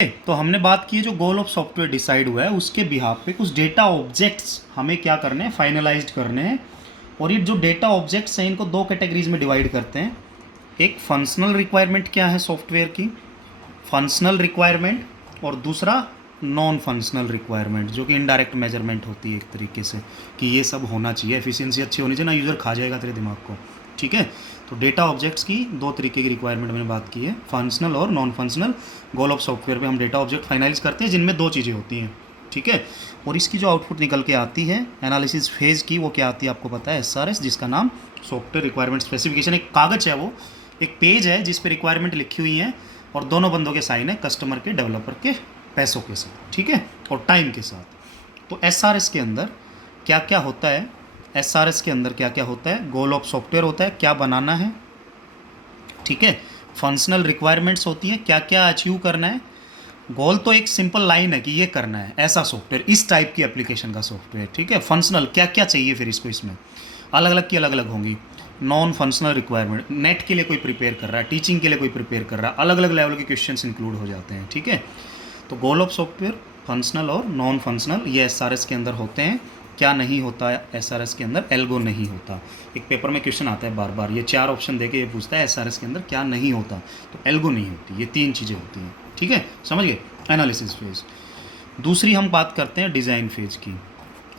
तो हमने बात की है जो गोल ऑफ सॉफ्टवेयर डिसाइड हुआ है उसके बिहाफ पे कुछ डेटा ऑब्जेक्ट्स हमें क्या करने हैं, फाइनलाइज्ड करने हैं। और ये जो डेटा ऑब्जेक्ट्स हैं इनको दो कैटेगरीज में डिवाइड करते हैं। एक फंक्शनल रिक्वायरमेंट क्या है सॉफ्टवेयर की, फंक्शनल रिक्वायरमेंट, और दूसरा नॉन फंक्शनल रिक्वायरमेंट जो कि इनडायरेक्ट मेजरमेंट होती है एक तरीके से कि ये सब होना चाहिए, एफिशिएंसी अच्छी होनी चाहिए ना, यूज़र खा जाएगा तेरे दिमाग को। ठीक है, तो डेटा ऑब्जेक्ट्स की दो तरीके की रिक्वायरमेंट मैंने बात की है, फंक्शनल और non functional. Goal of software पे हम डेटा ऑब्जेक्ट फाइनलाइज करते हैं जिनमें दो चीज़ें होती हैं। ठीक है, और इसकी जो आउटपुट निकल के आती है एनालिसिस फेज़ की, वो क्या आती है आपको पता है, SRS, जिसका नाम सॉफ्टवेयर रिक्वायरमेंट स्पेसिफिकेशन। एक कागज़ है, वो एक पेज है जिस पे रिक्वायरमेंट लिखी हुई है और दोनों बंदों के साइन है, कस्टमर के, डेवलपर के, पैसों के साथ। ठीक है, और टाइम के साथ। तो SRS के अंदर क्या क्या होता है, SRS के अंदर क्या क्या होता है, गोल ऑफ सॉफ्टवेयर होता है क्या बनाना है, ठीक है, फंक्शनल रिक्वायरमेंट्स होती है क्या क्या अचीव करना है, गोल तो एक सिंपल लाइन है कि ये करना है ऐसा सॉफ्टवेयर, इस टाइप की एप्लीकेशन का सॉफ्टवेयर। ठीक है, फंक्शनल क्या क्या चाहिए फिर इसको, इसमें अलग अलग की अलग अलग होंगी। नॉन फंक्शनल रिक्वायरमेंट, नेट के लिए कोई प्रिपेयर कर रहा है, टीचिंग के लिए कोई प्रिपेयर कर रहा है, अलग अलग लेवल के क्वेश्चंस इंक्लूड हो जाते हैं। ठीक है, तो गोल ऑफ सॉफ्टवेयर फंक्शनल और नॉन फंक्शनल ये SRS के अंदर होते हैं। क्या नहीं होता है SRS के अंदर, एल्गो नहीं होता। एक पेपर में क्वेश्चन आता है बार बार, ये 4 ऑप्शन देके ये पूछता है SRS के अंदर क्या नहीं होता, तो एल्गो नहीं होती, ये 3 चीज़ें होती हैं। ठीक है, समझ गए, एनालिसिस फेज। दूसरी हम बात करते हैं डिज़ाइन फेज की।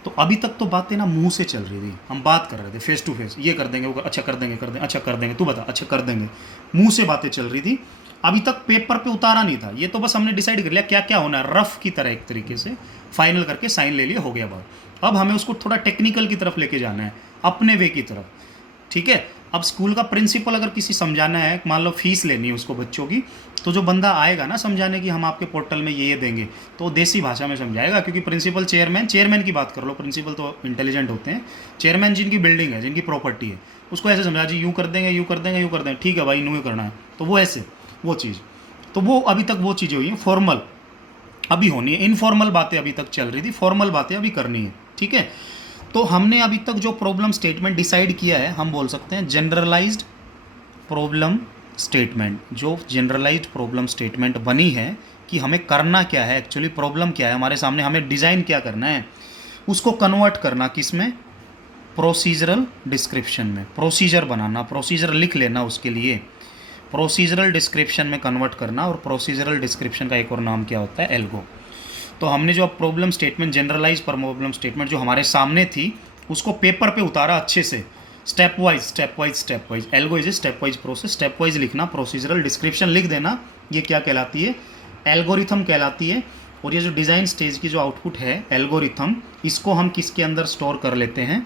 तो अभी तक तो बातें ना मुंह से चल रही थी, हम बात कर रहे थे फेस टू फेस, ये कर देंगे, वो अच्छा कर देंगे, कर देंगे, अच्छा कर देंगे, तू बता, अच्छा कर देंगे, मुंह से बातें चल रही थी। अभी तक पेपर पे उतारा नहीं था, ये तो बस हमने डिसाइड कर लिया क्या क्या होना है, रफ की तरह एक तरीके से फाइनल करके साइन ले लिया, हो गया बात। अब हमें उसको थोड़ा टेक्निकल की तरफ लेके जाना है, अपने वे की तरफ। ठीक है, अब स्कूल का प्रिंसिपल अगर किसी समझाना है, मान लो फीस लेनी है उसको बच्चों की, तो जो बंदा आएगा ना समझाने की हम आपके पोर्टल में ये देंगे, तो वो देसी भाषा में समझाएगा, क्योंकि प्रिंसिपल चेयरमैन की बात कर लो, प्रिंसिपल तो इंटेलिजेंट होते हैं, चेयरमैन जिनकी बिल्डिंग है, जिनकी प्रॉपर्टी है, उसको ऐसे समझा जी यूँ कर देंगे, यूँ कर देंगे, यूँ कर देंगे, ठीक है भाई, यूँ करना है, तो वो ऐसे वो चीज़। तो वो अभी तक वो चीज़ें हुई हैं फॉर्मल, अभी होनी है। इनफॉर्मल बातें अभी तक चल रही थी, फॉर्मल बातें अभी करनी है। ठीक है, तो हमने अभी तक जो प्रॉब्लम स्टेटमेंट डिसाइड किया है, हम बोल सकते हैं जनरलाइज्ड प्रॉब्लम स्टेटमेंट। जो जनरलाइज्ड प्रॉब्लम स्टेटमेंट बनी है कि हमें करना क्या है, एक्चुअली प्रॉब्लम क्या है हमारे सामने, हमें डिज़ाइन क्या करना है, उसको कन्वर्ट करना किस में, प्रोसीजरल डिस्क्रिप्शन में। प्रोसीजर बनाना, प्रोसीजर लिख लेना, उसके लिए प्रोसीजरल डिस्क्रिप्शन में कन्वर्ट करना। और प्रोसीजरल डिस्क्रिप्शन का एक और नाम क्या होता है, एल्गो। तो हमने जो अब problem statement, generalize problem statement जो हमारे सामने थी, उसको पेपर पे उतारा अच्छे से, step wise step wise step wise. Algo is a step wise process, step wise लिखना, प्रोसीजरल डिस्क्रिप्शन लिख देना। ये क्या कहलाती है, एल्गोरिथम कहलाती है। और ये जो डिज़ाइन स्टेज की जो आउटपुट है एल्गोरिथम, इसको हम किसके अंदर स्टोर कर लेते हैं,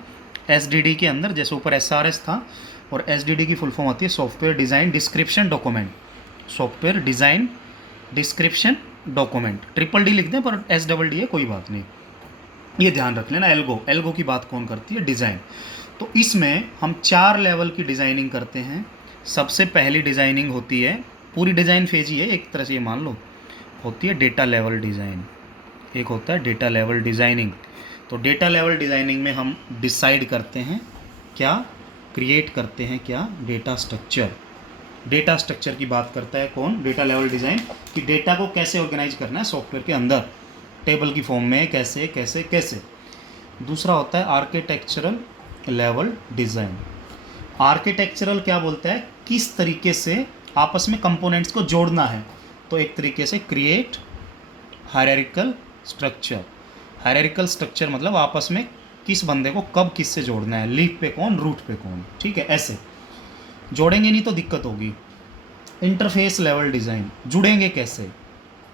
SDD के अंदर। जैसे ऊपर SRS था, और SDD की फुल फॉर्म होती है software design description document. Software design description document, triple D लिख दें पर SDD है, कोई बात नहीं, ये ध्यान रख लेना। एल्गो की बात कौन करती है, डिज़ाइन। तो इसमें हम 4 लेवल की डिज़ाइनिंग करते हैं। सबसे पहली डिज़ाइनिंग होती है, पूरी डिज़ाइन फेज ही है एक तरह से, ये मान लो होती है डेटा लेवल डिज़ाइन। एक होता है डेटा लेवल डिज़ाइनिंग। तो डेटा लेवल डिज़ाइनिंग में हम डिसाइड करते हैं क्या, क्रिएट करते हैं क्या, डेटा स्ट्रक्चर। डेटा स्ट्रक्चर की बात करता है कौन, डेटा लेवल डिज़ाइन, कि डेटा को कैसे ऑर्गेनाइज करना है सॉफ्टवेयर के अंदर, टेबल की फॉर्म में, कैसे कैसे कैसे। दूसरा होता है आर्किटेक्चरल लेवल डिज़ाइन। आर्किटेक्चरल क्या बोलता है, किस तरीके से आपस में कंपोनेंट्स को जोड़ना है। तो एक तरीके से create hierarchical structure. Hierarchical structure मतलब आपस में किस बंदे को कब किससे जोड़ना है, लीफ पे कौन, रूट पे कौन। ठीक है, ऐसे जोड़ेंगे नहीं तो दिक्कत होगी। इंटरफेस लेवल डिज़ाइन, जुड़ेंगे कैसे,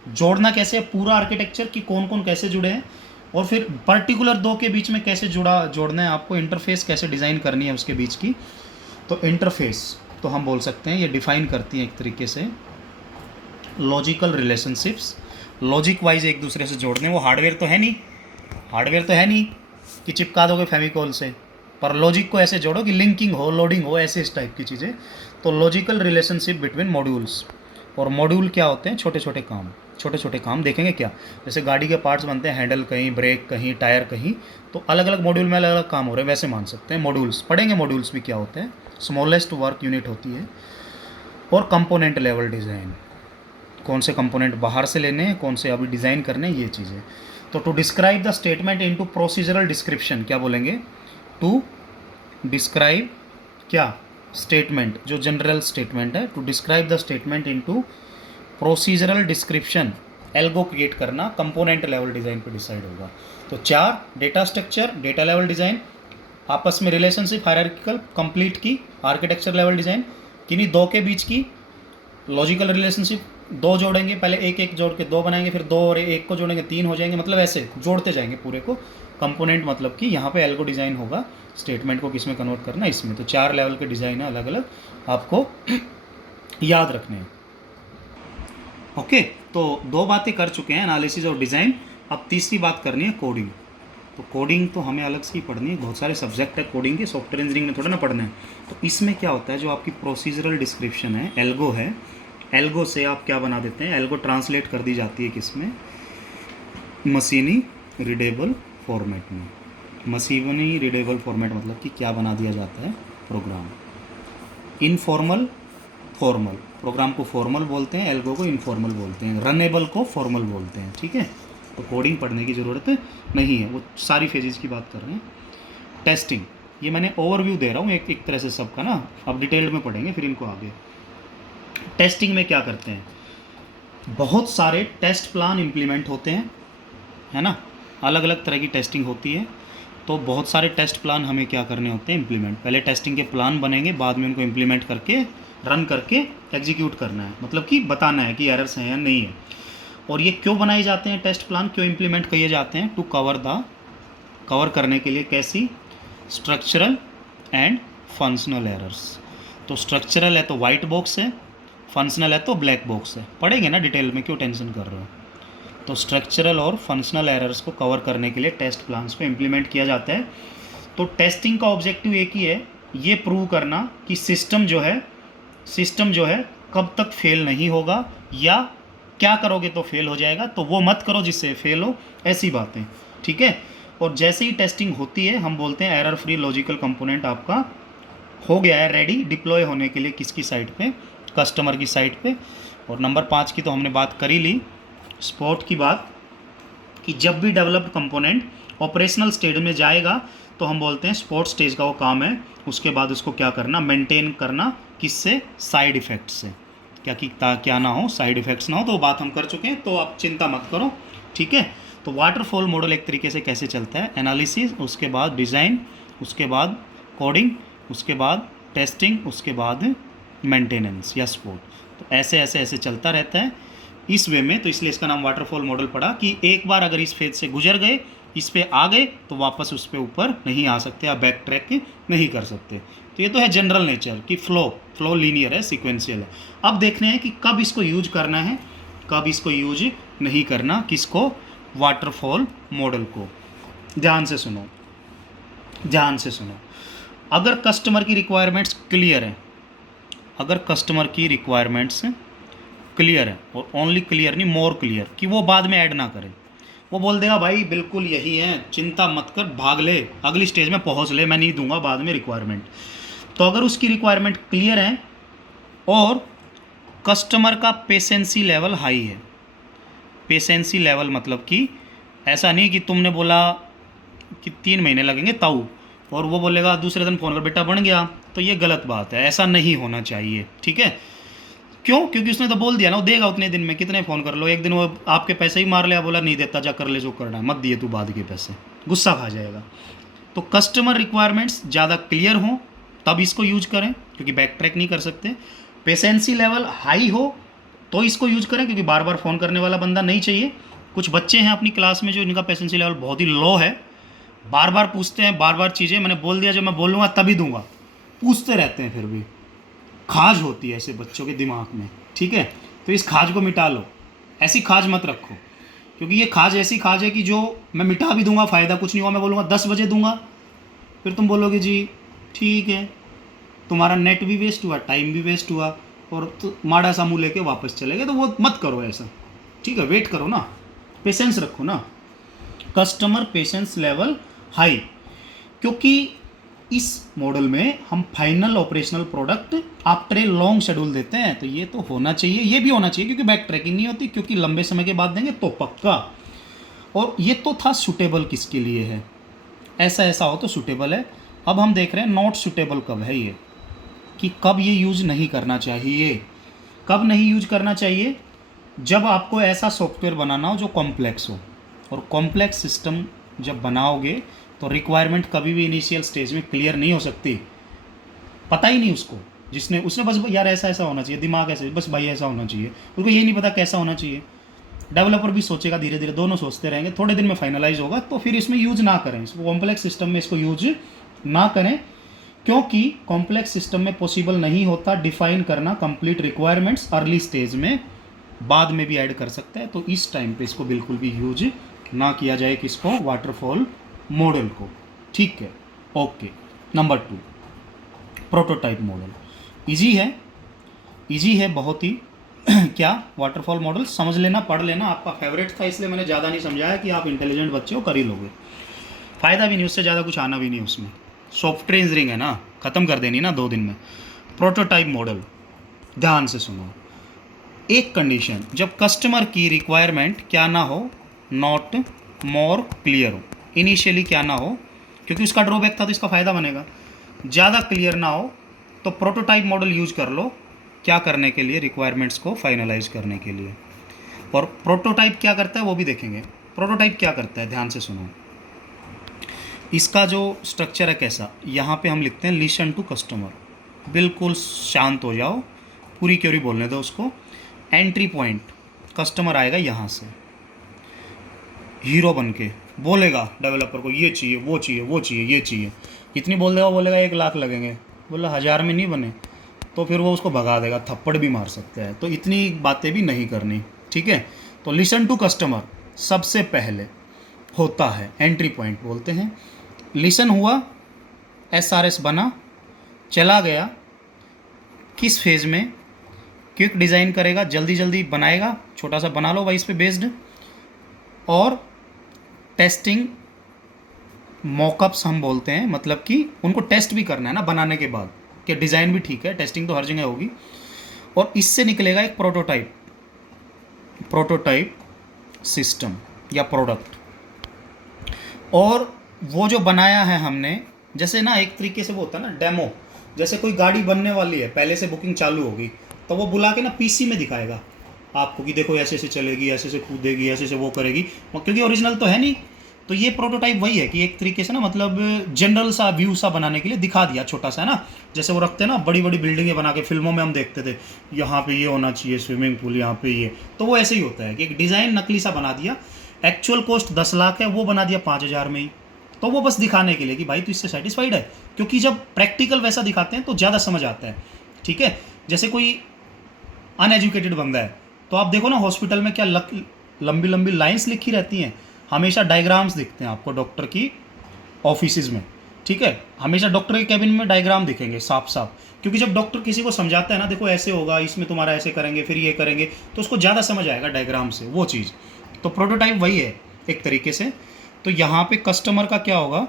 जोड़ना कैसे है, पूरा आर्किटेक्चर की कौन कौन कैसे जुड़े हैं, और फिर पर्टिकुलर दो के बीच में कैसे जोड़ना है आपको, इंटरफेस कैसे डिज़ाइन करनी है उसके बीच की। तो इंटरफेस तो हम बोल सकते हैं ये डिफ़ाइन करती हैं एक तरीके से लॉजिकल रिलेशनशिप्स, लॉजिक वाइज एक दूसरे से जोड़ने। वो हार्डवेयर तो है नहीं, हार्डवेयर तो है नहीं कि चिपका दोगे फेविकॉल से, पर लॉजिक को ऐसे जोड़ो कि लिंकिंग हो, लोडिंग हो, ऐसे इस टाइप की चीज़ें। तो लॉजिकल रिलेशनशिप बिटवीन मॉड्यूल्स। और मॉड्यूल क्या होते हैं, छोटे छोटे काम। छोटे छोटे काम देखेंगे क्या, जैसे गाड़ी के पार्ट्स बनते हैं, हैंडल कहीं, ब्रेक कहीं, टायर कहीं, तो अलग अलग मॉड्यूल में अलग अलग काम हो रहे हैं, वैसे मान सकते हैं। मॉड्यूल्स पढ़ेंगे, मॉड्यूल्स भी क्या होते हैं, स्मॉलेस्ट वर्क यूनिट होती है। और कंपोनेंट लेवल डिज़ाइन, कौन से कंपोनेंट बाहर से लेने हैं, कौन से अभी डिज़ाइन करने हैं, ये चीज़ें। तो to describe the statement into procedural description क्या बोलेंगे, टू डिस्क्राइब क्या स्टेटमेंट, जो जनरल स्टेटमेंट है, to describe the statement into procedural description, algo create करना कंपोनेंट लेवल डिज़ाइन पे डिसाइड होगा। तो 4 data structure, data level design, आपस में रिलेशनशिप हायरार्किकल कंप्लीट की, आर्किटेक्चर लेवल डिज़ाइन, किन्हीं दो के बीच की लॉजिकल रिलेशनशिप, दो जोड़ेंगे, पहले एक एक जोड़ के दो बनाएंगे, फिर दो और एक को जोड़ेंगे 3 हो जाएंगे, मतलब ऐसे जोड़ते जाएंगे पूरे को। कंपोनेंट मतलब कि यहाँ पे एल्गो डिज़ाइन होगा, स्टेटमेंट को किस में कन्वर्ट करना है, इसमें। तो 4 लेवल के डिज़ाइन है अलग अलग, आपको याद रखने हैं। ओके, तो 2 बातें कर चुके हैं, एनालिसिस और डिज़ाइन। अब तीसरी बात करनी है कोडिंग। तो कोडिंग तो हमें अलग से ही पढ़नी है, बहुत सारे सब्जेक्ट है कोडिंग के, सॉफ्टवेयर इंजीनियरिंग में थोड़ा ना पढ़ना है। तो इसमें क्या होता है, जो आपकी प्रोसीजरल डिस्क्रिप्शन है, एल्गो है, एल्गो से आप क्या बना देते हैं, एल्गो ट्रांसलेट कर दी जाती है किसमें, मशीनी रीडेबल फॉर्मेट में। मशीनी रीडेबल फॉर्मेट मतलब कि क्या बना दिया जाता है, प्रोग्राम। इनफॉर्मल फॉर्मल, प्रोग्राम को फॉर्मल बोलते हैं, एल्गो को इनफॉर्मल बोलते हैं, रनेबल को फॉर्मल बोलते हैं। ठीक है, तो कोडिंग पढ़ने की ज़रूरत नहीं है, वो सारी फेजेस की बात कर रहे हैं। टेस्टिंग, ये मैंने ओवरव्यू दे रहा हूँ एक तरह से सबका ना, अब डिटेल्ड में पढ़ेंगे फिर इनको आगे। टेस्टिंग में क्या करते हैं, बहुत सारे टेस्ट प्लान इम्प्लीमेंट होते हैं, है ना, अलग अलग तरह की टेस्टिंग होती है। तो बहुत सारे टेस्ट प्लान हमें क्या करने होते हैं, इम्प्लीमेंट। पहले टेस्टिंग के प्लान बनेंगे, बाद में उनको इम्प्लीमेंट करके रन करके एग्जीक्यूट करना है, मतलब कि बताना है कि एरर्स हैं या नहीं है। और ये क्यों बनाए जाते हैं टेस्ट प्लान, क्यों इम्प्लीमेंट किए जाते हैं, टू कवर करने के लिए कैसी, स्ट्रक्चरल एंड फंक्शनल एरर्स। तो स्ट्रक्चरल है तो वाइट बॉक्स है, फंक्शनल है तो ब्लैक बॉक्स है, पढ़ेंगे ना डिटेल में, क्यों टेंशन कर रहे हो। तो स्ट्रक्चरल और फंक्शनल एरर्स को कवर करने के लिए टेस्ट प्लान्स को इम्प्लीमेंट किया जाता है। तो टेस्टिंग का ऑब्जेक्टिव एक ही है, ये प्रूव करना कि सिस्टम जो है कब तक फेल नहीं होगा, या क्या करोगे तो फेल हो जाएगा, तो वो मत करो जिससे फेल हो, ऐसी बातें। ठीक है, और जैसे ही टेस्टिंग होती है हम बोलते हैं एरर फ्री लॉजिकल कंपोनेंट आपका हो गया है रेडी डिप्लॉय होने के लिए, किसकी साइट पे, कस्टमर की साइट पे। और नंबर 5 की तो हमने बात कर ही ली, स्पॉट की बात, कि जब भी डेवलप्ड कंपोनेंट ऑपरेशनल स्टेज में जाएगा तो हम बोलते हैं स्पॉट स्टेज का वो काम है। उसके बाद उसको क्या करना, मेंटेन करना, किससे, साइड इफ़ेक्ट से, क्या ना हो, साइड इफ़ेक्ट्स ना हो, तो वो बात हम कर चुके हैं, तो आप चिंता मत करो। ठीक है, तो वाटरफॉल मॉडल एक तरीके से कैसे चलता है, एनालिसिस, उसके बाद डिज़ाइन, उसके बाद कोडिंग, उसके बाद टेस्टिंग, उसके बाद मेंटेनेंस या सपोर्ट। तो ऐसे ऐसे ऐसे चलता रहता है इस वे में। तो इसलिए इसका नाम वाटरफॉल मॉडल पड़ा, कि एक बार अगर इस फेज से गुजर गए, इस पे आ गए, तो वापस उस पे ऊपर नहीं आ सकते, आप बैक ट्रैक नहीं कर सकते। तो ये तो है जनरल नेचर कि फ्लो लीनियर है, सिक्वेंशियल है। अब देखने हैं कि कब इसको यूज करना है, कब इसको यूज नहीं करना, किसको, वाटरफॉल मॉडल को। ध्यान से सुनो, ध्यान से सुनो। अगर कस्टमर की रिक्वायरमेंट्स क्लियर है, अगर कस्टमर की रिक्वायरमेंट्स क्लियर है, और ओनली क्लियर नहीं, मोर क्लियर, कि वो बाद में ऐड ना करे, वो बोल देगा भाई बिल्कुल यही है, चिंता मत कर, भाग ले, अगली स्टेज में पहुंच ले, मैं नहीं दूंगा बाद में रिक्वायरमेंट। तो अगर उसकी रिक्वायरमेंट क्लियर है और कस्टमर का पेशेंसी लेवल हाई है, पेशेंसी लेवल मतलब कि ऐसा नहीं कि तुमने बोला कि 3 महीने लगेंगे ताऊ, और वो बोलेगा दूसरे दिन फ़ोन कर बेटा बन गया, तो ये गलत बात है, ऐसा नहीं होना चाहिए। ठीक है, क्यों, क्योंकि उसने तो बोल दिया ना वो देगा उतने दिन में, कितने फ़ोन कर लो, एक दिन वो आपके पैसे ही मार लिया, बोला नहीं देता, जा कर ले जो करना है, मत दिए तू बाद के पैसे, गुस्सा खा जाएगा। तो कस्टमर रिक्वायरमेंट्स ज़्यादा क्लियर हों तब इसको यूज करें, क्योंकि बैक ट्रैक नहीं कर सकते। पेशेंसी लेवल हाई हो तो इसको यूज करें, क्योंकि बार बार फ़ोन करने वाला बंदा नहीं चाहिए। कुछ बच्चे हैं अपनी क्लास में जो इनका पेशेंसी लेवल बहुत ही लो है, बार बार पूछते हैं, बार बार चीज़ें, मैंने बोल दिया जब मैं बोलूँगा तभी दूंगा, पूछते रहते हैं, फिर भी खाज होती है ऐसे बच्चों के दिमाग में। ठीक है, तो इस खाज को मिटा लो, ऐसी खाज मत रखो, क्योंकि ये खाज ऐसी खाज है कि जो मैं मिटा भी दूंगा फ़ायदा कुछ नहीं हुआ, मैं बोलूँगा 10 बजे दूंगा, फिर तुम बोलोगे जी ठीक है, तुम्हारा नेट भी वेस्ट हुआ, टाइम भी वेस्ट हुआ, और तो माड़ा सा मुँह लेके वापस चले गए, तो वो मत करो ऐसा। ठीक है, वेट करो ना, पेशेंस रखो ना, कस्टमर पेशेंस लेवल हाई। क्योंकि इस मॉडल में हम final operational product after a long schedule देते हैं। तो ये तो होना चाहिए, ये भी होना चाहिए, क्योंकि बैक ट्रैकिंग नहीं होती, क्योंकि लंबे समय के बाद देंगे तो पक्का। और ये तो था सूटेबल किसके लिए है, ऐसा ऐसा हो तो सूटेबल है। अब हम देख रहे हैं नॉट सूटेबल कब है, ये कि कब ये यूज नहीं करना चाहिए। कब नहीं यूज करना चाहिए? जब आपको ऐसा सॉफ्टवेयर बनाना हो जो कॉम्प्लेक्स हो, और कॉम्प्लेक्स सिस्टम जब बनाओगे तो रिक्वायरमेंट कभी भी इनिशियल स्टेज में क्लियर नहीं हो सकती। पता ही नहीं उसको, उसने बस यार ऐसा ऐसा होना चाहिए, दिमाग ऐसे, बस भाई ऐसा होना चाहिए, उसको ये नहीं पता कैसा होना चाहिए। डेवलपर भी सोचेगा, धीरे धीरे दोनों सोचते रहेंगे, थोड़े दिन में फाइनलाइज होगा। तो फिर इसमें यूज ना करें, इसको कॉम्प्लेक्स सिस्टम में इसको यूज ना करें, क्योंकि कॉम्प्लेक्स सिस्टम में पॉसिबल नहीं होता डिफाइन करना कंप्लीट रिक्वायरमेंट्स अर्ली स्टेज में, बाद में भी ऐड कर सकता है। तो इस टाइम पे इसको बिल्कुल भी यूज ना किया जाए, किसको, वाटरफॉल मॉडल को। ठीक है, okay. Number 2, prototype model. Easy है बहुत ही क्या, वाटरफॉल मॉडल समझ लेना, पढ़ लेना, आपका फेवरेट था इसलिए मैंने ज़्यादा नहीं समझाया कि आप इंटेलिजेंट बच्चे हो, कर ही लोगे, फ़ायदा भी नहीं उससे, ज़्यादा कुछ आना भी नहीं उसमें। सॉफ्टवेयर इंजीनियरिंग है ना, ख़त्म कर देनी ना 2 दिन में। प्रोटोटाइप मॉडल, ध्यान से सुनो। एक कंडीशन, जब कस्टमर की रिक्वायरमेंट क्या ना हो, नॉट मोर क्लियर हो, इनिशियली क्या ना हो, क्योंकि उसका ड्रॉबैक था तो इसका फ़ायदा बनेगा। ज़्यादा क्लियर ना हो तो प्रोटोटाइप मॉडल यूज कर लो, क्या करने के लिए, रिक्वायरमेंट्स को फाइनलाइज करने के लिए। और प्रोटोटाइप क्या करता है वो भी देखेंगे। प्रोटोटाइप क्या करता है, ध्यान से सुनो। इसका जो स्ट्रक्चर है कैसा, यहाँ पे हम लिखते हैं लिसन टू कस्टमर। बिल्कुल शांत हो जाओ, पूरी क्योरी बोलने दो उसको। एंट्री पॉइंट, कस्टमर आएगा यहाँ से, हीरो बन के बोलेगा डेवलपर को ये चाहिए, वो चाहिए, वो चाहिए, ये चाहिए। इतनी बोल देगा, बोलेगा 1 लाख लगेंगे, बोला 1000 में नहीं बने, तो फिर वो उसको भगा देगा, थप्पड़ भी मार सकता है। तो इतनी बातें भी नहीं करनी, ठीक है। तो लिसन टू कस्टमर सबसे पहले होता है, एंट्री पॉइंट बोलते हैं। लिसन हुआ, SRS बना, चला गया किस फेज़ में, क्विक डिज़ाइन करेगा, जल्दी जल्दी बनाएगा, छोटा सा बना लो भाई इस पे बेस्ड। और टेस्टिंग मॉकअप्स हम बोलते हैं, मतलब कि उनको टेस्ट भी करना है ना बनाने के बाद, कि डिज़ाइन भी ठीक है, टेस्टिंग तो हर जगह होगी। और इससे निकलेगा एक प्रोटोटाइप सिस्टम या प्रोडक्ट। और वो जो बनाया है हमने, जैसे ना एक तरीके से वो होता है ना डेमो, जैसे कोई गाड़ी बनने वाली है, पहले से बुकिंग चालू होगी, तो वो बुला के ना पीसी में दिखाएगा आपको कि देखो ऐसे ऐसे चलेगी, ऐसे ऐसे कूदेगी, ऐसे ऐसे वो करेगी, क्योंकि ओरिजिनल तो है नहीं। तो ये प्रोटोटाइप वही है कि एक तरीके से ना, मतलब जनरल सा व्यू सा बनाने के लिए दिखा दिया, छोटा सा है ना। जैसे वो रखते हैं ना बड़ी बड़ी बिल्डिंगें बना के, फिल्मों में हम देखते थे, यहाँ पे ये होना चाहिए स्विमिंग पूल, यहाँ पे ये, तो वो ऐसे ही होता है कि एक डिज़ाइन नकली सा बना दिया। एक्चुअल कॉस्ट 10 लाख है, वो बना दिया 5000 में ही। तो वो बस दिखाने के लिए कि भाई तू इससे सेटिस्फाइड है, क्योंकि जब प्रैक्टिकल वैसा दिखाते हैं तो ज़्यादा समझ आता है, ठीक है। जैसे कोई अनएजुकेटेड बंदा है, तो आप देखो ना हॉस्पिटल में क्या लंबी लंबी लाइंस लिखी रहती हैं, हमेशा डायग्राम्स दिखते हैं आपको डॉक्टर की ऑफिसेज में, ठीक है। हमेशा डॉक्टर के कैबिन में डायग्राम दिखेंगे साफ साफ, क्योंकि जब डॉक्टर किसी को समझाता है ना, देखो ऐसे होगा, इसमें तुम्हारा ऐसे करेंगे, फिर ये करेंगे, तो उसको ज़्यादा समझ आएगा डायग्राम से वो चीज़। तो प्रोटोटाइप वही है एक तरीके से। तो यहाँ पे कस्टमर का क्या होगा,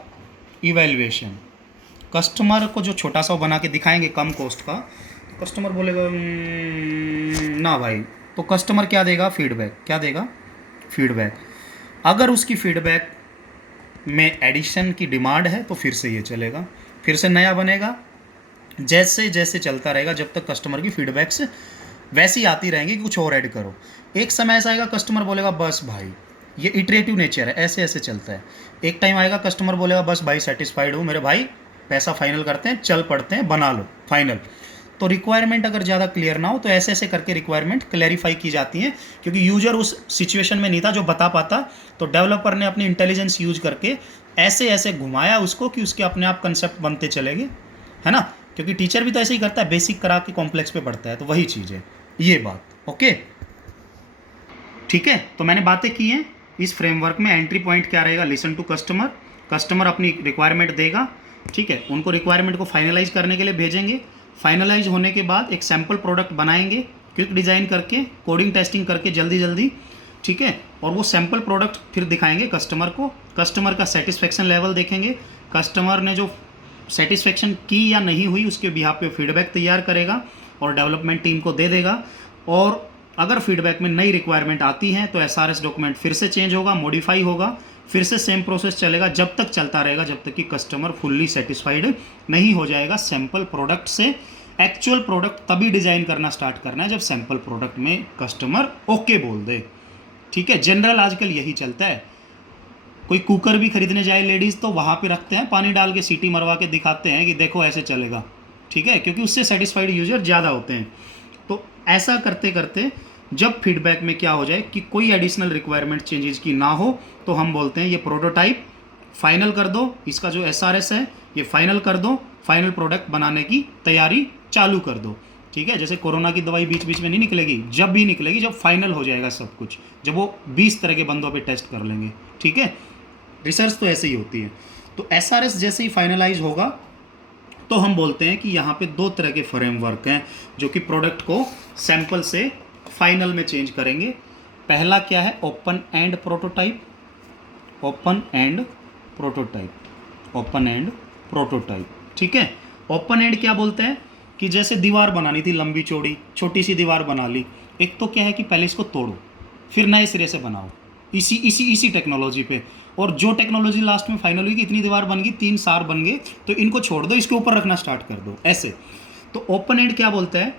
इवैल्यूएशन। कस्टमर को जो छोटा सा बना के दिखाएंगे कम कॉस्ट का, तो कस्टमर बोलेगा ना भाई, तो कस्टमर क्या देगा, फीडबैक। क्या देगा, फीडबैक। अगर उसकी फीडबैक में एडिशन की डिमांड है तो फिर से ये चलेगा, फिर से नया बनेगा, जैसे जैसे चलता रहेगा, जब तक कस्टमर की फीडबैक्स वैसी आती रहेंगी कि कुछ और ऐड करो। एक समय ऐसा आएगा कस्टमर बोलेगा बस भाई, ये इटरेटिव नेचर है, ऐसे ऐसे चलता है। एक टाइम आएगा कस्टमर बोलेगा बस भाई सेटिस्फाइड हूँ मेरे भाई, पैसा फाइनल करते हैं, चल पड़ते हैं, बना लो फाइनल। तो रिक्वायरमेंट अगर ज़्यादा क्लियर ना हो तो ऐसे ऐसे करके रिक्वायरमेंट क्लैरिफाई की जाती हैं, क्योंकि यूजर उस सिचुएशन में नहीं था जो बता पाता, तो डेवलपर ने अपनी इंटेलिजेंस यूज करके ऐसे ऐसे घुमाया उसको कि उसके अपने आप कंसेप्ट बनते चलेंगे, है ना। क्योंकि टीचर भी तो ऐसे ही करता है, बेसिक करा के कॉम्प्लेक्स पे पढ़ता है, तो वही चीज़ है ये बात। ओके, ठीक है। तो मैंने बातें की हैं इस फ्रेमवर्क में। एंट्री पॉइंट क्या रहेगा, लिसन टू कस्टमर। कस्टमर अपनी रिक्वायरमेंट देगा, ठीक है, उनको रिक्वायरमेंट को फाइनलाइज करने के लिए भेजेंगे। फाइनलाइज होने के बाद एक सैम्पल प्रोडक्ट बनाएंगे, क्विक डिज़ाइन करके, कोडिंग टेस्टिंग करके जल्दी जल्दी, ठीक है। और वो सैम्पल प्रोडक्ट फिर दिखाएंगे कस्टमर को, कस्टमर का सेटिस्फेक्शन लेवल देखेंगे, कस्टमर ने जो सेटिस्फेक्शन की या नहीं हुई उसके बिहाफ पे फीडबैक तैयार करेगा और डेवलपमेंट टीम को दे देगा। और अगर फीडबैक में नई रिक्वायरमेंट आती है तो एसआरएस डॉक्यूमेंट फिर से चेंज होगा, मॉडिफाई होगा, फिर से सेम प्रोसेस चलेगा, जब तक चलता रहेगा जब तक कि कस्टमर फुल्ली सेटिस्फाइड नहीं हो जाएगा सैम्पल प्रोडक्ट से। एक्चुअल प्रोडक्ट तभी डिजाइन करना स्टार्ट करना है जब सैम्पल प्रोडक्ट में कस्टमर ओके बोल दे। ठीक है, जनरल आजकल यही चलता है। कोई कुकर भी खरीदने जाए लेडीज़ तो वहाँ पे रखते हैं, पानी डाल के सीटी मरवा के दिखाते हैं कि देखो ऐसे चलेगा। ठीक है, क्योंकि उससे सेटिस्फाइड यूजर ज़्यादा होते हैं। तो ऐसा करते करते जब फीडबैक में क्या हो जाए कि कोई एडिशनल रिक्वायरमेंट चेंजेस की ना हो तो हम बोलते हैं ये प्रोटोटाइप फाइनल कर दो, इसका जो एसआरएस है ये फाइनल कर दो, फाइनल प्रोडक्ट बनाने की तैयारी चालू कर दो। ठीक है, जैसे कोरोना की दवाई बीच बीच में नहीं निकलेगी, जब भी निकलेगी जब फाइनल हो जाएगा सब कुछ, जब वो 20 तरह के बंदों पे टेस्ट कर लेंगे। ठीक है, रिसर्च तो ऐसे ही होती है। तो एसआरएस जैसे ही फाइनलाइज होगा तो हम बोलते हैं कि यहाँ पे 2 तरह के फ्रेमवर्क हैं जो कि प्रोडक्ट को सैंपल से फाइनल में चेंज करेंगे। पहला क्या है, open and prototype. Open and prototype, open and prototype. ठीक है, ओपन एंड क्या बोलते हैं कि जैसे दीवार बनानी थी लंबी चौड़ी, छोटी सी दीवार बना ली, एक तो क्या है कि पहले इसको तोड़ो फिर नए सिरे से बनाओ इसी टेक्नोलॉजी पे, और जो टेक्नोलॉजी लास्ट में फाइनल हुई कि इतनी दीवार बन गई, 3 सार बन गए, तो इनको छोड़ दो, इसके ऊपर रखना स्टार्ट कर दो, ऐसे। तो ओपन एंड क्या बोलता है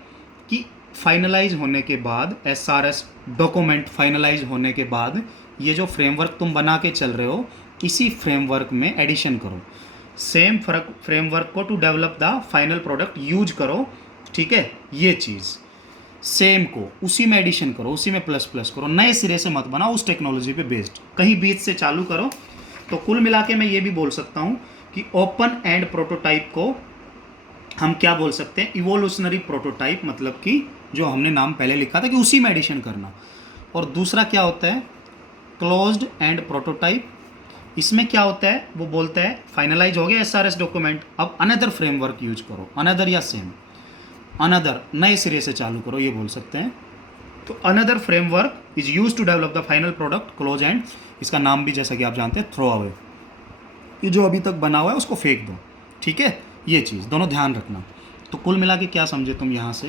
कि फाइनलाइज होने के बाद, एसआरएस डॉक्यूमेंट फाइनलाइज होने के बाद ये जो फ्रेमवर्क तुम बना के चल रहे हो इसी फ्रेमवर्क में एडिशन करो, सेम फ्रेमवर्क को to develop the final product use करो। ठीक है, ये चीज़ सेम को उसी में एडिशन करो, उसी में प्लस प्लस करो, नए सिरे से मत बनाओ, उस टेक्नोलॉजी पे बेस्ड कहीं बीच से चालू करो। तो कुल मिला के मैं ये भी बोल सकता हूँ कि ओपन एंड प्रोटोटाइप को हम क्या बोल सकते हैं, इवोल्यूशनरी प्रोटोटाइप, मतलब कि जो हमने नाम पहले लिखा था कि उसी में एडिशन करना। और दूसरा क्या होता है, क्लोज्ड एंड प्रोटोटाइप। इसमें क्या होता है, वो बोलता है फाइनलाइज हो गया एसआरएस डॉक्यूमेंट, अब अनदर फ्रेमवर्क यूज करो, अनदर या सेम, अनदर नए सिरे से चालू करो, ये बोल सकते हैं। तो another framework is use to develop the final product, close end. इसका नाम भी जैसा कि आप जानते हैं थ्रो अवे, ये जो अभी तक बना हुआ है उसको फेंक दो। ठीक है, ये चीज़ दोनों ध्यान रखना। तो कुल मिला के क्या समझे तुम यहाँ से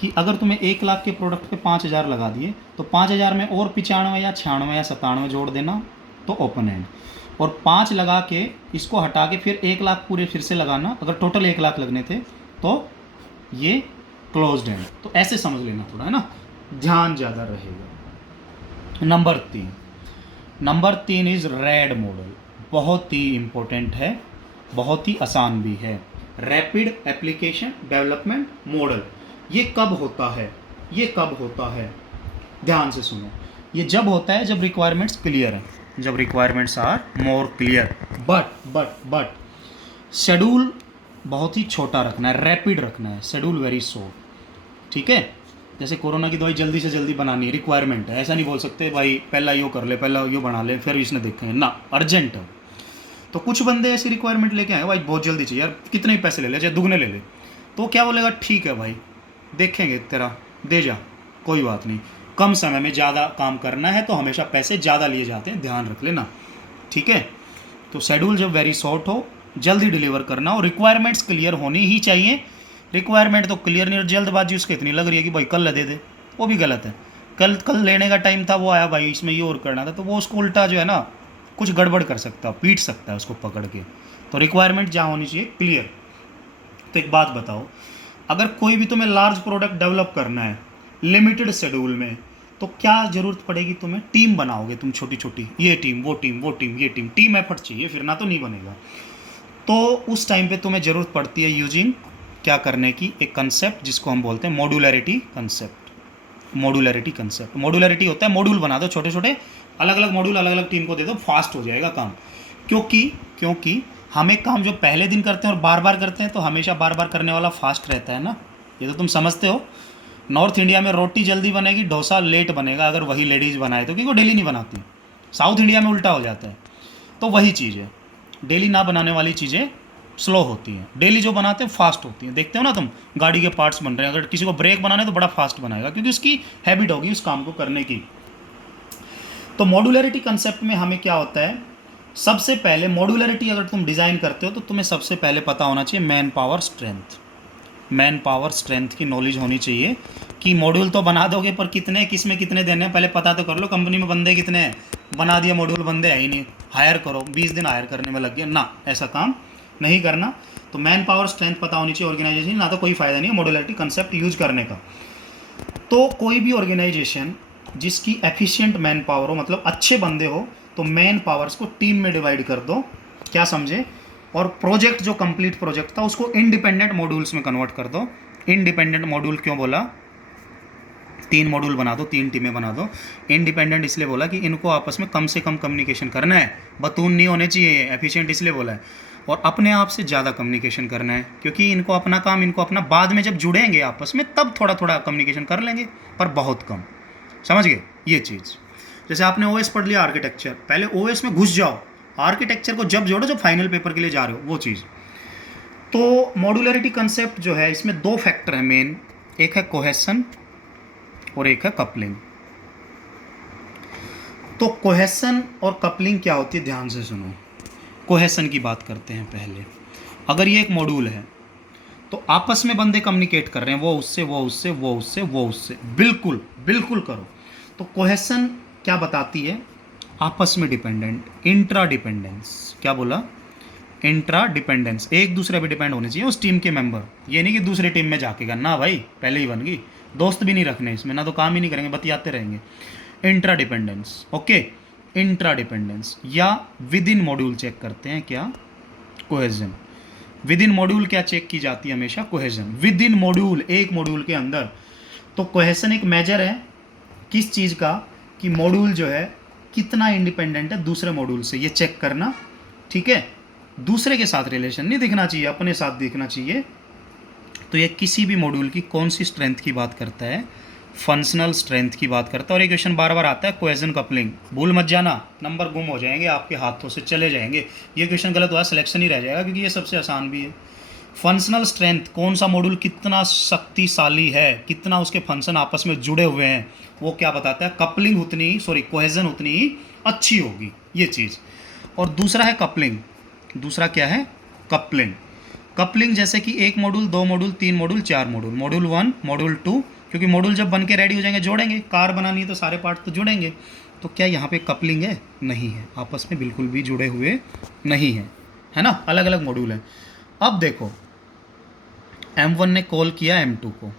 कि अगर तुम्हें 1 लाख के प्रोडक्ट पे 5,000 लगा दिए तो 5,000 में और 95 या 96 या 97 जोड़ देना, तो ओपन एंड। और 5 लगा के इसको हटा के फिर 1 लाख पूरे फिर से लगाना, अगर टोटल 1 लाख लगने थे तो ये क्लोज्ड एंड। तो ऐसे समझ लेना थोड़ा, है ना, ध्यान ज़्यादा रहेगा। नंबर 3 इज रैड मॉडल, बहुत ही इंपॉर्टेंट है, बहुत ही आसान भी है। रैपिड एप्लीकेशन डेवलपमेंट मॉडल, ये कब होता है, ये कब होता है, ध्यान से सुनो। ये जब होता है जब रिक्वायरमेंट्स क्लियर हैं, जब requirements are more clear. But schedule बहुत ही छोटा रखना है, रैपिड रखना है, शेड्यूल वेरी शॉर्ट। ठीक है, जैसे कोरोना की दवाई जल्दी से जल्दी बनानी है, रिक्वायरमेंट है, ऐसा नहीं बोल सकते भाई पहला यो कर ले, पहला यो बना ले, फिर इसने देखेंगे ना, अर्जेंट है। तो कुछ बंदे ऐसी रिक्वायरमेंट लेके आए, भाई बहुत जल्दी चाहिए यार, कितने ही पैसे ले ले, चाहे दुगने ले ले, तो क्या बोलेगा, ठीक है भाई देखेंगे तेरा, दे जा, कोई बात नहीं, कम समय में ज़्यादा काम करना है तो हमेशा पैसे ज़्यादा लिए जाते हैं, ध्यान रख लेना। ठीक है, तो शेड्यूल जब वेरी शॉर्ट हो, जल्दी डिलीवर करना हो, रिक्वायरमेंट्स क्लियर होनी ही चाहिए। रिक्वायरमेंट तो क्लियर नहीं और जल्दबाजी उसकी इतनी लग रही है कि भाई कल दे दे, वो भी गलत है। कल लेने का टाइम था, वो आया भाई इसमें ये और करना था, तो वो उसको उल्टा जो है ना कुछ गड़बड़ कर सकता है, पीट सकता है उसको पकड़ के। तो रिक्वायरमेंट जहाँ होनी चाहिए क्लियर। तो एक बात बताओ, अगर कोई भी तुम्हें लार्ज प्रोडक्ट डेवलप करना है लिमिटेड शेड्यूल में, तो क्या ज़रूरत पड़ेगी तुम्हें, टीम बनाओगे तुम छोटी छोटी, ये टीम वो टीम वो टीम ये टीम एफर्ट चाहिए, फिर ना तो नहीं बनेगा। तो उस टाइम पे तुम्हें ज़रूरत पड़ती है यूजिंग क्या करने की, एक कंसेप्ट जिसको हम बोलते हैं मॉड्यूलरिटी कंसेप्ट। मॉड्यूलरिटी होता है मॉड्यूल बना दो छोटे छोटे, अलग अलग मॉड्यूल अलग अलग टीम को दे दो, फास्ट हो जाएगा काम। क्योंकि हम एक काम जो पहले दिन करते हैं और बार बार करते हैं तो हमेशा बार बार करने वाला फास्ट रहता है ना, ये तो तुम समझते हो। नॉर्थ इंडिया में रोटी जल्दी बनेगी, डोसा लेट बनेगा अगर वही लेडीज़ बनाए तो, क्योंकि वो डेली नहीं बनाती। साउथ इंडिया में उल्टा हो जाता है। तो वही चीज़ है, डेली ना बनाने वाली चीज़ें स्लो होती हैं, डेली जो बनाते हैं फास्ट होती हैं। देखते हो ना तुम, गाड़ी के पार्ट्स बन रहे हैं, अगर किसी को ब्रेक बनाना है तो बड़ा फास्ट बनाएगा, क्योंकि उसकी हैबिट होगी उस काम को करने की। तो मॉड्यूलरिटी कंसेप्ट में हमें क्या होता है, सबसे पहले मॉड्यूलरिटी अगर तुम डिज़ाइन करते हो तो तुम्हें सबसे पहले पता होना चाहिए man power strength. Man power strength की नॉलेज होनी चाहिए कि मॉड्यूल तो बना दोगे पर कितने, किस में कितने देने हैं पहले पता तो कर लो। कंपनी में बंदे कितने हैं, बना दिया मॉड्यूल, बंदे है ही नहीं, हायर करो, 20 दिन हायर करने में लग गया ना, ऐसा काम नहीं करना। तो मैन पावर स्ट्रेंथ पता होनी चाहिए ऑर्गेनाइजेशन, ना तो कोई फ़ायदा नहीं है मॉड्यूलरिटी कंसेप्ट यूज करने का। तो कोई भी ऑर्गेनाइजेशन जिसकी एफिशिएंट मैन पावर हो, मतलब अच्छे बंदे हो, तो मैन पावर्स को टीम में डिवाइड कर दो, क्या समझे, और प्रोजेक्ट जो कंप्लीट प्रोजेक्ट था उसको इंडिपेंडेंट मॉड्यूल्स में कन्वर्ट कर दो। इंडिपेंडेंट मॉड्यूल क्यों बोला, 3 मॉड्यूल बना दो, 3 टीमें बना दो। इंडिपेंडेंट इसलिए बोला कि इनको आपस में कम से कम कम्युनिकेशन करना है, बतून नहीं होने चाहिए। एफिशिएंट इसलिए बोला है, और अपने आप से ज़्यादा कम्युनिकेशन करना है, क्योंकि इनको अपना काम, इनको अपना, बाद में जब जुड़ेंगे आपस में तब थोड़ा थोड़ा कम्युनिकेशन कर लेंगे, पर बहुत कम। समझ गए ये चीज़। जैसे आपने ओएस पढ़ लिया आर्किटेक्चर, पहले ओएस में घुस जाओ, आर्किटेक्चर को जब जोड़ो जब फाइनल पेपर के लिए जा रहे हो, वो चीज़। तो मॉड्यूलरिटी कंसेप्ट जो है इसमें 2 फैक्टर है मेन, एक है कोहेसन और एक है कपलिंग। तो कोहेसन और कपलिंग क्या होती है, ध्यान से सुनो। कोहेसन की बात करते हैं पहले। अगर ये एक मॉड्यूल है तो आपस में बंदे कम्युनिकेट कर रहे हैं, वो उससे, वो उससे, वो उससे, वो उससे, बिल्कुल बिल्कुल करो। तो कोहेसन क्या बताती है, आपस में डिपेंडेंट, इंट्रा डिपेंडेंस। क्या बोला, इंट्रा डिपेंडेंस, एक दूसरे पे डिपेंड होने चाहिए उस टीम के मेंबर। ये नहीं कि दूसरी टीम में जाके करना, भाई पहले ही बन गई, दोस्त भी नहीं रखने इसमें, ना तो काम ही नहीं करेंगे, बतियाते रहेंगे। Intra dependence, okay, intra dependence. या विद इन मॉड्यूल चेक करते हैं, क्या, कोहेजन। विद इन मॉड्यूल क्या चेक की जाती है हमेशा, कोहेजन। विद इन मॉड्यूल, एक मॉड्यूल के अंदर। तो कोहेजन एक मेजर है किस चीज़ का, कि मॉड्यूल जो है कितना इंडिपेंडेंट है दूसरे मॉड्यूल से, ये चेक करना, ठीक है। दूसरे के साथ रिलेशन नहीं दिखना चाहिए, अपने साथ दिखना चाहिए। तो ये किसी भी मॉड्यूल की कौन सी स्ट्रेंथ की बात करता है, फंक्शनल स्ट्रेंथ की बात करता है। और ये क्वेश्चन बार बार आता है, कोहेजन कपलिंग, भूल मत जाना, नंबर गुम हो जाएंगे आपके हाथों से, चले जाएंगे। ये क्वेश्चन गलत हुआ सिलेक्शन ही रह जाएगा, क्योंकि ये सबसे आसान भी है। फंक्शनल स्ट्रेंथ, कौन सा मॉड्यूल कितना शक्तिशाली है, कितना उसके फंक्शन आपस में जुड़े हुए हैं, वो क्या बताता है। कपलिंग उतनी, सॉरी कोहेजन उतनी ही अच्छी होगी, ये चीज़। और दूसरा है कपलिंग, दूसरा क्या है, कपलिंग। कपलिंग जैसे कि 1 module, 2 module, 3 module, 4 module, module 1, module 2, क्योंकि मॉड्यूल जब बन के रेडी हो जाएंगे जोड़ेंगे, कार बनानी है तो सारे पार्ट तो जुड़ेंगे। तो क्या यहाँ पे कपलिंग है, नहीं है, आपस में बिल्कुल भी जुड़े हुए नहीं है, है ना, अलग अलग मॉड्यूल हैं। अब देखो, M1 ने कॉल किया M2 को,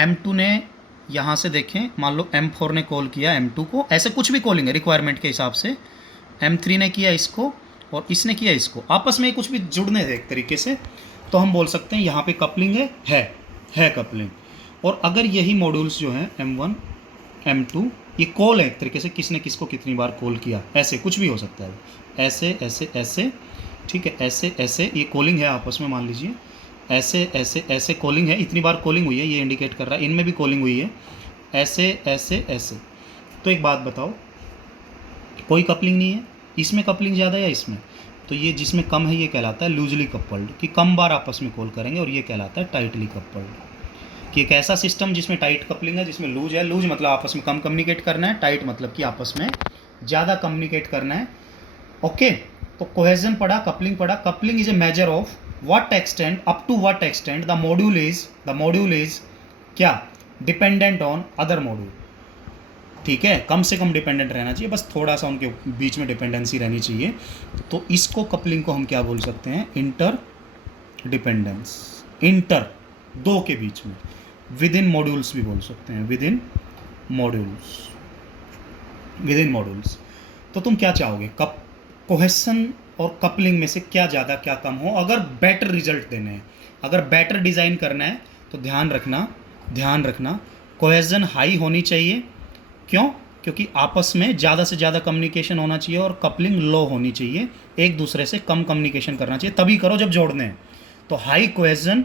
M2 ने यहाँ से देखें, मान लो M4 ने कॉल किया M2 को, ऐसे कुछ भी कॉलिंग है रिक्वायरमेंट के हिसाब से। M3 ने किया इसको और इसने किया इसको, आपस में कुछ भी जुड़ने थे एक तरीके से, तो हम बोल सकते हैं यहाँ पे कपलिंग है कपलिंग। और अगर यही मॉड्यूल्स जो हैं M1, M2, ये कॉल है एक तरीके से, किसने किसको कितनी बार कॉल किया, ऐसे कुछ भी हो सकता है, ऐसे ऐसे ऐसे, ठीक है, ऐसे ऐसे, ये कॉलिंग है आपस में, मान लीजिए ऐसे ऐसे ऐसे कॉलिंग है, इतनी बार कॉलिंग हुई है, ये इंडिकेट कर रहा है, इनमें भी कॉलिंग हुई है, ऐसे ऐसे ऐसे। तो एक बात बताओ, कोई कपलिंग नहीं है, इसमें कपलिंग ज़्यादा है या इसमें, तो ये जिसमें कम है ये कहलाता है लूजली कपल्ड, कि कम बार आपस में कॉल करेंगे, और ये कहलाता है टाइटली कपल्ड, कि एक ऐसा सिस्टम जिसमें टाइट कपलिंग है, जिसमें लूज है। लूज मतलब आपस में कम कम्युनिकेट करना है, टाइट मतलब कि आपस में ज़्यादा कम्युनिकेट करना है, ओके। तो कोहेजन पढ़ा, कपलिंग पढ़ा। Coupling is a measure of what extent, up to what extent the module is क्या, डिपेंडेंट ऑन अदर मॉड्यूल, ठीक है, कम से कम डिपेंडेंट रहना चाहिए, बस थोड़ा सा उनके बीच में डिपेंडेंसी रहनी चाहिए। तो इसको, कपलिंग को हम क्या बोल सकते हैं, इंटर डिपेंडेंस, इंटर, दो के बीच में। विद इन मॉड्यूल्स भी बोल सकते हैं, विद इन मॉड्यूल्स। तो तुम क्या चाहोगे, कोहेसन और कपलिंग में से क्या ज़्यादा क्या कम हो, अगर बेटर रिजल्ट देने हैं, अगर बेटर डिज़ाइन करना है, तो ध्यान रखना कोहेजन हाई होनी चाहिए। क्यों, क्योंकि आपस में ज़्यादा से ज़्यादा कम्युनिकेशन होना चाहिए, और कपलिंग लो होनी चाहिए, एक दूसरे से कम कम्युनिकेशन करना चाहिए, तभी करो जब जोड़ने हैं। तो हाई कोहेजन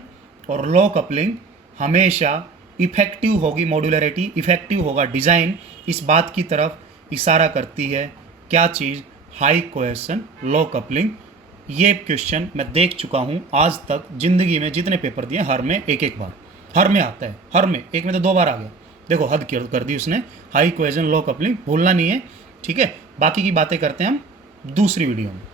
और लो कपलिंग हमेशा इफेक्टिव होगी, मॉड्यूलरिटी इफेक्टिव होगा डिज़ाइन, इस बात की तरफ इशारा करती है। क्या चीज़, हाई कोहेजन, लो कपलिंग। ये क्वेश्चन मैं देख चुका हूँ आज तक, ज़िंदगी में जितने पेपर दिए, हर में एक बार, हर में आता है, हर में, एक में तो 2 बार आ गया। देखो हद कर दी उसने, हाई कोहेजन लो कपलिंग, भूलना नहीं है, ठीक है। बाकी की बातें करते हैं हम दूसरी वीडियो में।